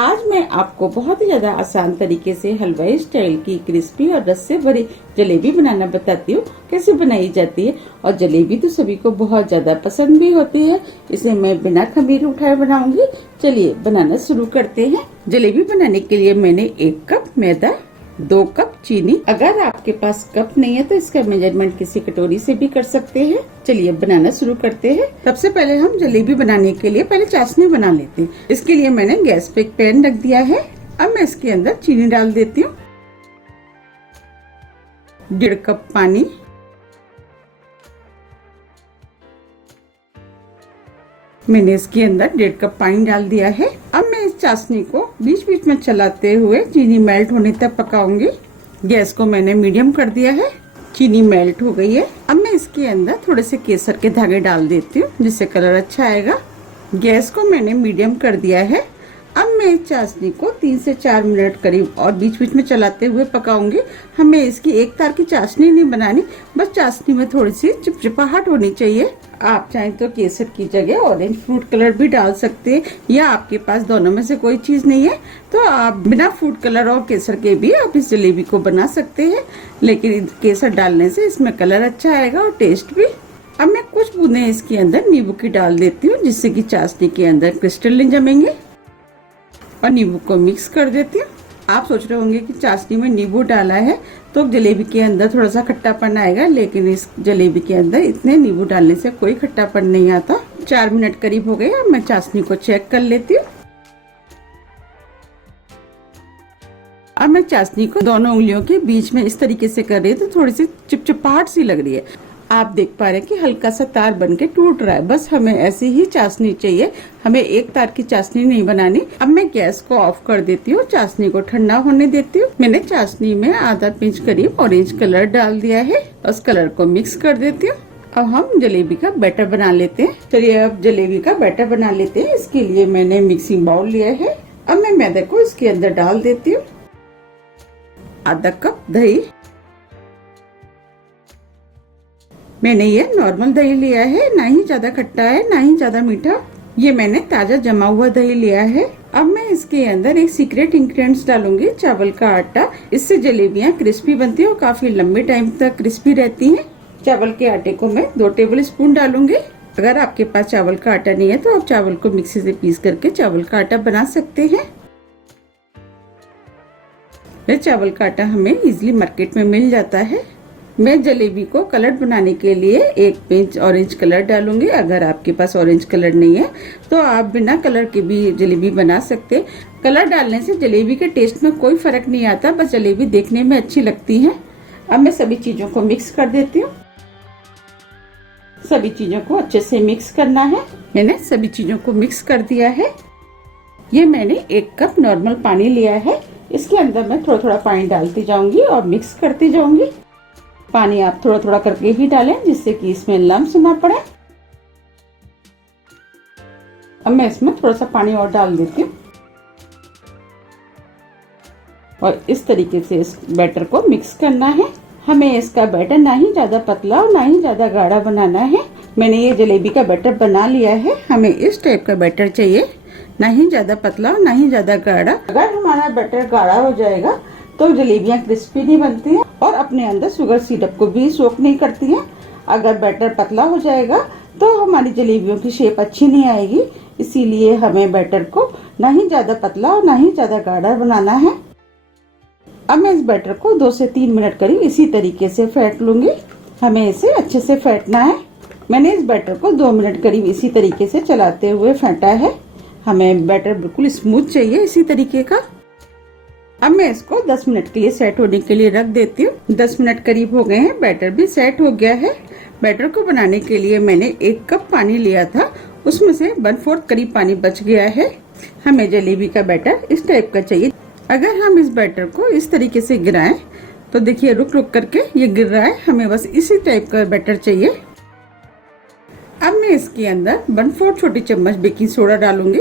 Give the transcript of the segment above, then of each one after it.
आज मैं आपको बहुत ही ज्यादा आसान तरीके से हलवाई स्टाइल की क्रिस्पी और रस से भरी जलेबी बनाना बताती हूँ कैसे बनाई जाती है। और जलेबी तो सभी को बहुत ज्यादा पसंद भी होती है। इसे मैं बिना खमीर उठाए बनाऊंगी। चलिए बनाना शुरू करते हैं। जलेबी बनाने के लिए मैंने 1 कप मैदा, 2 कप चीनी। अगर आपके पास कप नहीं है तो इसका मेजरमेंट किसी कटोरी से भी कर सकते हैं। चलिए बनाना शुरू करते हैं। सबसे पहले हम जलेबी बनाने के लिए पहले चाशनी बना लेते हैं। इसके लिए मैंने गैस पे एक पैन रख दिया है। अब मैं इसके अंदर चीनी डाल देती हूँ, 1.5 कप पानी, मैंने इसके अंदर 1.5 कप पानी डाल दिया है। अब मैं इस चाशनी को बीच बीच में चलाते हुए चीनी मेल्ट होने तक पकाऊंगी। गैस को मैंने मीडियम कर दिया है। चीनी मेल्ट हो गई है। अब मैं इसके अंदर थोड़े से केसर के धागे डाल देती हूँ जिससे कलर अच्छा आएगा। गैस को मैंने मीडियम कर दिया है। अब मैं इस चाशनी को 3 से 4 मिनट करीब और बीच बीच में चलाते हुए पकाऊंगी। हमें इसकी एक तार की चाशनी नहीं बनानी, बस चाशनी में थोड़ी सी चिपचिपाहट होनी चाहिए। आप चाहें तो केसर की जगह ऑरेंज फूड कलर भी डाल सकते हैं, या आपके पास दोनों में से कोई चीज नहीं है तो आप बिना फूड कलर और केसर के भी आप इस जलेबी को बना सकते हैं। लेकिन केसर डालने से इसमें कलर अच्छा आएगा और टेस्ट भी। अब मैं कुछ बूंदे इसके अंदर नींबू की डाल देती हूँ जिससे कि चाशनी के अंदर क्रिस्टल नहीं जमेंगे, और नींबू को मिक्स कर देती हूँ। आप सोच रहे होंगे कि चाशनी में नींबू डाला है तो जलेबी के अंदर थोड़ा सा खट्टापन आएगा, लेकिन इस जलेबी के अंदर इतने नींबू डालने से कोई खट्टापन नहीं आता। 4 मिनट करीब हो गए। अब मैं चाशनी को चेक कर लेती हूँ। अब मैं चाशनी को दोनों उंगलियों के बीच में इस तरीके से कर रही हूँ तो थोड़ी सी चिपचिपाहट सी लग रही है। आप देख पा रहे हैं कि हल्का सा तार बन के टूट रहा है। बस हमें ऐसी ही चाशनी चाहिए, हमें एक तार की चाशनी नहीं बनानी। अब मैं गैस को ऑफ कर देती हूँ, चाशनी को ठंडा होने देती हूँ। मैंने चाशनी में आधा पिंच करीब ऑरेंज कलर डाल दिया है, उस कलर को मिक्स कर देती हूँ। अब हम जलेबी का बैटर बना लेते हैं। चलिए अब जलेबी का बैटर बना लेते हैं। इसके लिए मैंने मिक्सिंग बाउल लिया है। अब मैं मैदे को इसके अंदर डाल देती हूँ, आधा कप दही, मैंने ये नॉर्मल दही लिया है, ना ही ज्यादा खट्टा है ना ही ज्यादा मीठा। ये मैंने ताजा जमा हुआ दही लिया है। अब मैं इसके अंदर एक सीक्रेट इंग्रेडिएंट्स डालूंगी, चावल का आटा। इससे जलेबियाँ क्रिस्पी बनती है और काफी लंबे टाइम तक क्रिस्पी रहती हैं। चावल के आटे को मैं 2 टेबल स्पून डालूंगी। अगर आपके पास चावल का आटा नहीं है तो आप चावल को मिक्सी से पीस करके चावल का आटा बना सकते हैं। यह चावल का आटा हमें इजिली मार्केट में मिल जाता है। मैं जलेबी को कलर बनाने के लिए 1 पिंच ऑरेंज कलर डालूंगी। अगर आपके पास ऑरेंज कलर नहीं है तो आप बिना कलर के भी जलेबी बना सकते हैं। कलर डालने से जलेबी के टेस्ट में कोई फर्क नहीं आता, बस जलेबी देखने में अच्छी लगती है। अब मैं सभी चीजों को मिक्स कर देती हूँ। सभी चीजों को अच्छे से मिक्स करना है। मैंने सभी चीजों को मिक्स कर दिया है। ये मैंने 1 कप नॉर्मल पानी लिया है। इसके अंदर मैं थोड़ा थोड़ा पानी डालती जाऊंगी और मिक्स करती जाऊंगी। पानी आप थोड़ा थोड़ा करके ही डालें जिससे कि इसमें लम्स ना पड़े। अब मैं इसमें थोड़ा सा पानी और डाल देती हूँ और इस तरीके से इस बैटर को मिक्स करना है। हमें इसका बैटर ना ही ज्यादा पतला और ना ही ज्यादा गाढ़ा बनाना है। मैंने ये जलेबी का बैटर बना लिया है। हमें इस टाइप का बैटर चाहिए, ना ही ज्यादा पतला और ना ही ज्यादा गाढ़ा। अगर हमारा बैटर गाढ़ा हो जाएगा तो जलेबियाँ क्रिस्पी नहीं बनती हैं और अपने अंदर शुगर सिरप को भी सोक नहीं करती हैं। अगर बैटर पतला हो जाएगा तो हमारी जलेबियों की शेप अच्छी नहीं आएगी। इसीलिए हमें बैटर को ना ही ज्यादा पतला और ना ही ज्यादा गाढ़ा बनाना है। अब मैं इस बैटर को 2 से 3 मिनट करीब इसी तरीके से फेंट लूंगी। हमें इसे अच्छे से फेंटना है। मैंने इस बैटर को 2 मिनट करीब इसी तरीके से चलाते हुए फेंटा है। हमें बैटर बिल्कुल स्मूथ चाहिए इसी तरीके का। अब मैं इसको 10 मिनट के लिए सेट होने के लिए रख देती हूँ। 10 मिनट करीब हो गए हैं, बैटर भी सेट हो गया है। बैटर को बनाने के लिए मैंने 1 कप पानी लिया था, उसमें से 1/4 करीब पानी बच गया है। हमें जलेबी का बैटर इस टाइप का चाहिए। अगर हम इस बैटर को इस तरीके से गिराएं तो देखिए रुक रुक करके ये गिर रहा है। हमें बस इसी टाइप का बैटर चाहिए। अब मैं इसके अंदर 1/4 छोटी चम्मच बेकिंग सोडा डालूंगी।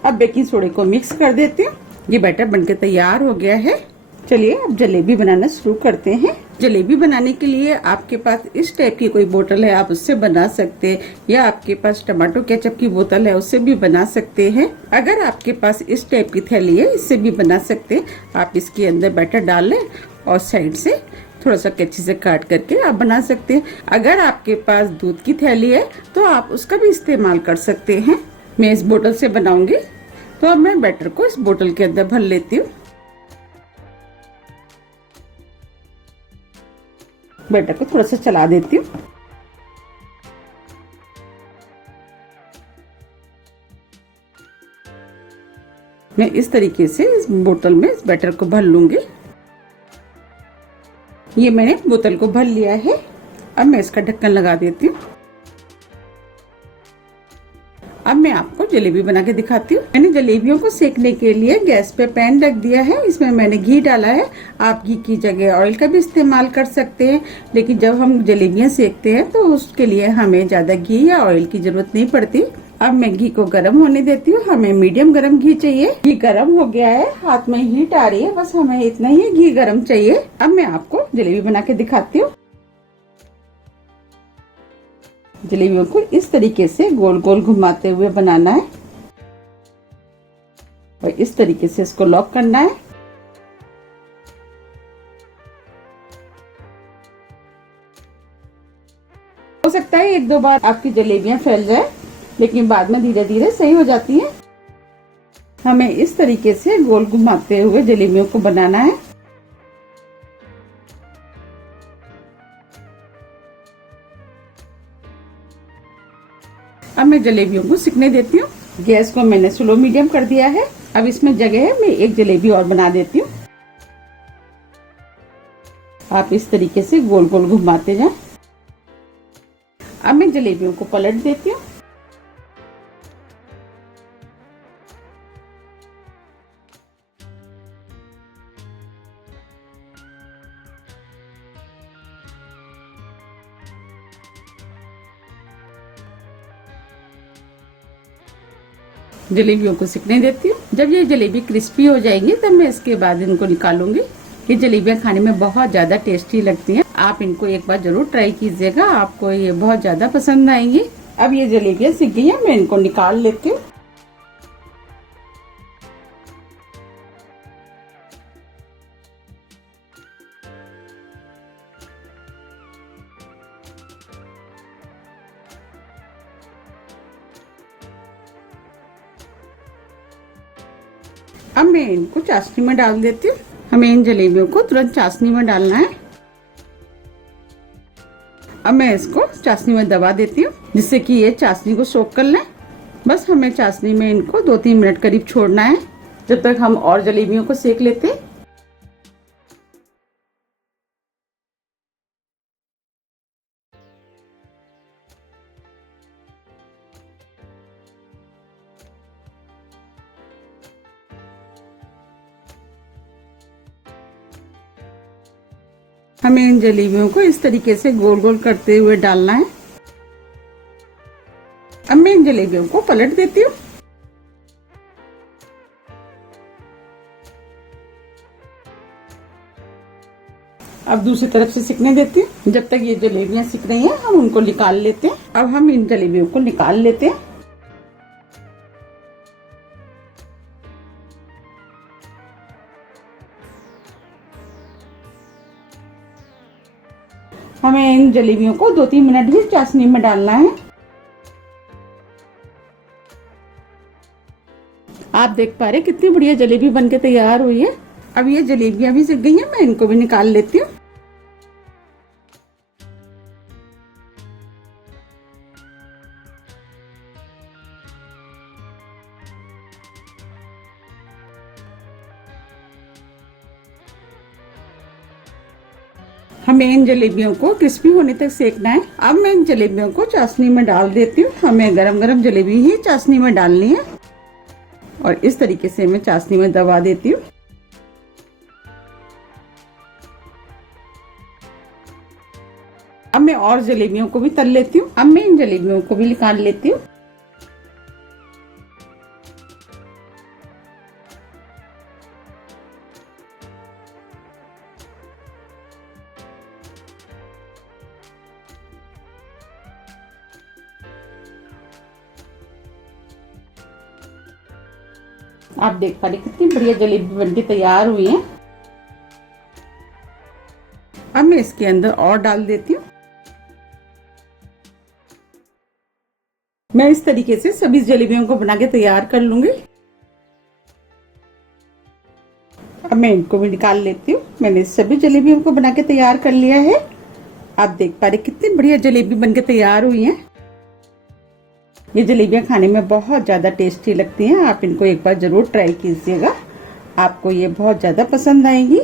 अब बेकिंग सोडे को मिक्स कर देती हूँ। ये बैटर बनके तैयार हो गया है। चलिए अब जलेबी बनाना शुरू करते हैं। जलेबी बनाने के लिए आपके पास इस टाइप की कोई बोतल है, आप उससे बना सकते हैं, या आपके पास टमाटो केचप की बोतल है, उससे भी बना सकते हैं। अगर आपके पास इस टाइप की थैली है, इससे भी बना सकते हैं। आप इसके अंदर बैटर डाल लें और साइड से थोड़ा सा कैंची से काट करके आप बना सकते हैं। अगर आपके पास दूध की थैली है तो आप उसका भी इस्तेमाल कर सकते हैं। मैं इस बोतल से बनाऊंगी, तो अब मैं बैटर को इस बोतल के अंदर भर लेती हूँ। बैटर को थोड़ा सा चला देती हूँ। मैं इस तरीके से इस बोतल में इस बैटर को भर लूंगी। ये मैंने बोतल को भर लिया है। अब मैं इसका ढक्कन लगा देती हूँ। अब मैं आपको जलेबी बना के दिखाती हूँ। मैंने जलेबियों को सेकने के लिए गैस पे पैन रख दिया है। इसमें मैंने घी डाला है। आप घी की जगह ऑयल का भी इस्तेमाल कर सकते हैं, लेकिन जब हम जलेबियां सेकते हैं तो उसके लिए हमें ज्यादा घी या ऑयल की जरूरत नहीं पड़ती। अब मैं घी को गर्म होने देती हूँ। हमें मीडियम गर्म घी चाहिए। घी गर्म हो गया है, हाथ में हीट आ रही है, बस हमें इतना ही घी गर्म चाहिए। अब मैं आपको जलेबी बना के दिखाती हूँ। जलेबियों को इस तरीके से गोल गोल घुमाते हुए बनाना है और इस तरीके से इसको लॉक करना है। हो सकता है एक दो बार आपकी जलेबियां फैल जाए, लेकिन बाद में धीरे धीरे सही हो जाती हैं। हमें इस तरीके से गोल घुमाते हुए जलेबियों को बनाना है। अब मैं जलेबियों को सिकने देती हूँ। गैस को मैंने स्लो मीडियम कर दिया है। अब इसमें जगह है, मैं एक जलेबी और बना देती हूँ। आप इस तरीके से गोल गोल घुमाते जाएं। अब मैं जलेबियों को पलट देती हूँ। जलेबियों को सिकने देती हूँ। जब ये जलेबी क्रिस्पी हो जाएंगी तब मैं इसके बाद इनको निकालूंगी। ये जलेबियां खाने में बहुत ज्यादा टेस्टी लगती हैं। आप इनको एक बार जरूर ट्राई कीजिएगा, आपको ये बहुत ज्यादा पसंद आएंगी। अब ये जलेबियां सिक गई हैं, मैं इनको निकाल लेती हूँ। अब मैं इनको चाशनी में डाल देती हूँ। हमें इन जलेबियों को तुरंत चाशनी में डालना है। अब मैं इसको चाशनी में दबा देती हूँ, जिससे कि ये चाशनी को सोख कर लें। बस हमें चाशनी में इनको 2-3 मिनट करीब छोड़ना है, जब तक हम और जलेबियों को सेक लेते हैं। हमें इन जलेबियों को इस तरीके से गोल गोल करते हुए डालना है। अब मैं इन जलेबियों को पलट देती हूँ। अब दूसरी तरफ से सिकने देती हूँ। जब तक ये जलेबियां सिक रही हैं, हम उनको निकाल लेते हैं। अब हम इन जलेबियों को निकाल लेते हैं। हमें इन जलेबियों को 2-3 मिनट ही चाशनी में डालना है। आप देख पा रहे कितनी बढ़िया जलेबी बनके तैयार हुई है। अब ये जलेबियां भी सिक गई हैं, मैं इनको भी निकाल लेती हूँ। हमें इन जलेबियों को क्रिस्पी होने तक सेकना है। अब मैं इन जलेबियों को चाशनी में डाल देती हूँ। हमें गरम गरम जलेबी ही चाशनी में डालनी है और इस तरीके से मैं चाशनी में दबा देती हूँ। अब मैं और जलेबियों को भी तल लेती हूँ। अब मैं इन जलेबियों को भी निकाल लेती हूँ। आप देख पा रहे कितनी बढ़िया जलेबी बनके तैयार हुई है। अब मैं इसके अंदर और डाल देती हूँ। मैं इस तरीके से सभी जलेबियों को बना के तैयार कर लूंगी। अब मैं इनको भी निकाल लेती हूँ। मैंने सभी जलेबियों को बना के तैयार कर लिया है। आप देख पा रहे कितनी बढ़िया जलेबी बनके तैयार हुई हैं। ये जलेबियां खाने में बहुत ज़्यादा टेस्टी लगती हैं। आप इनको एक बार ज़रूर ट्राई कीजिएगा, आपको ये बहुत ज़्यादा पसंद आएंगी।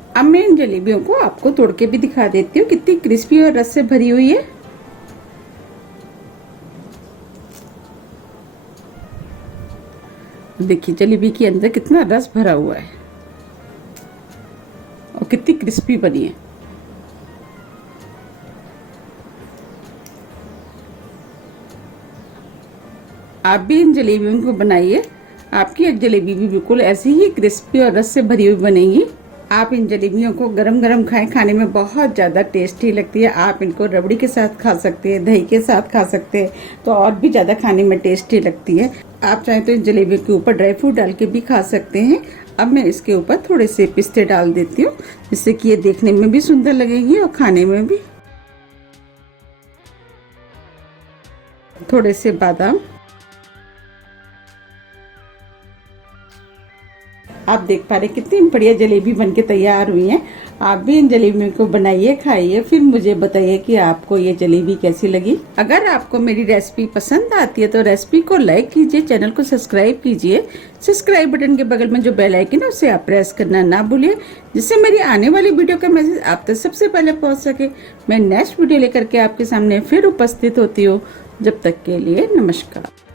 अब मैं इन जलेबियों को आपको तोड़ के भी दिखा देती हूँ, कितनी क्रिस्पी और रस से भरी हुई है। देखिए जलेबी के अंदर कितना रस भरा हुआ है और कितनी क्रिस्पी बनी है। आप भी इन जलेबियों को बनाइए, आपकी एक जलेबी भी बिल्कुल ऐसी ही क्रिस्पी और रस से भरी हुई बनेगी। आप इन जलेबियों को गरम गरम खाएं, खाने में बहुत ज़्यादा टेस्टी लगती है। आप इनको रबड़ी के साथ खा सकते हैं, दही के साथ खा सकते हैं, तो और भी ज़्यादा खाने में टेस्टी लगती है। आप चाहें तो इन जलेबियों के ऊपर ड्राई फ्रूट डाल के भी खा सकते हैं। अब मैं इसके ऊपर थोड़े से पिस्ते डाल देती हूँ, जिससे कि ये देखने में भी सुंदर लगेगी और खाने में भी। थोड़े से बादाम। आप देख पा रहे कितनी बढ़िया जलेबी बनके तैयार हुई है। आप भी इन जलेबियों को बनाइए, खाइए, फिर मुझे बताइए कि आपको ये जलेबी कैसी लगी। अगर आपको मेरी रेसिपी पसंद आती है तो रेसिपी को लाइक कीजिए, चैनल को सब्सक्राइब कीजिए। सब्सक्राइब बटन के बगल में जो बेल आइकन है उसे आप प्रेस करना ना भूलिए, जिससे मेरी आने वाली वीडियो का मैसेज आप तक सबसे पहले पहुँच सके। मैं नेक्स्ट वीडियो लेकर के आपके सामने फिर उपस्थित होती हूँ। जब तक के लिए नमस्कार।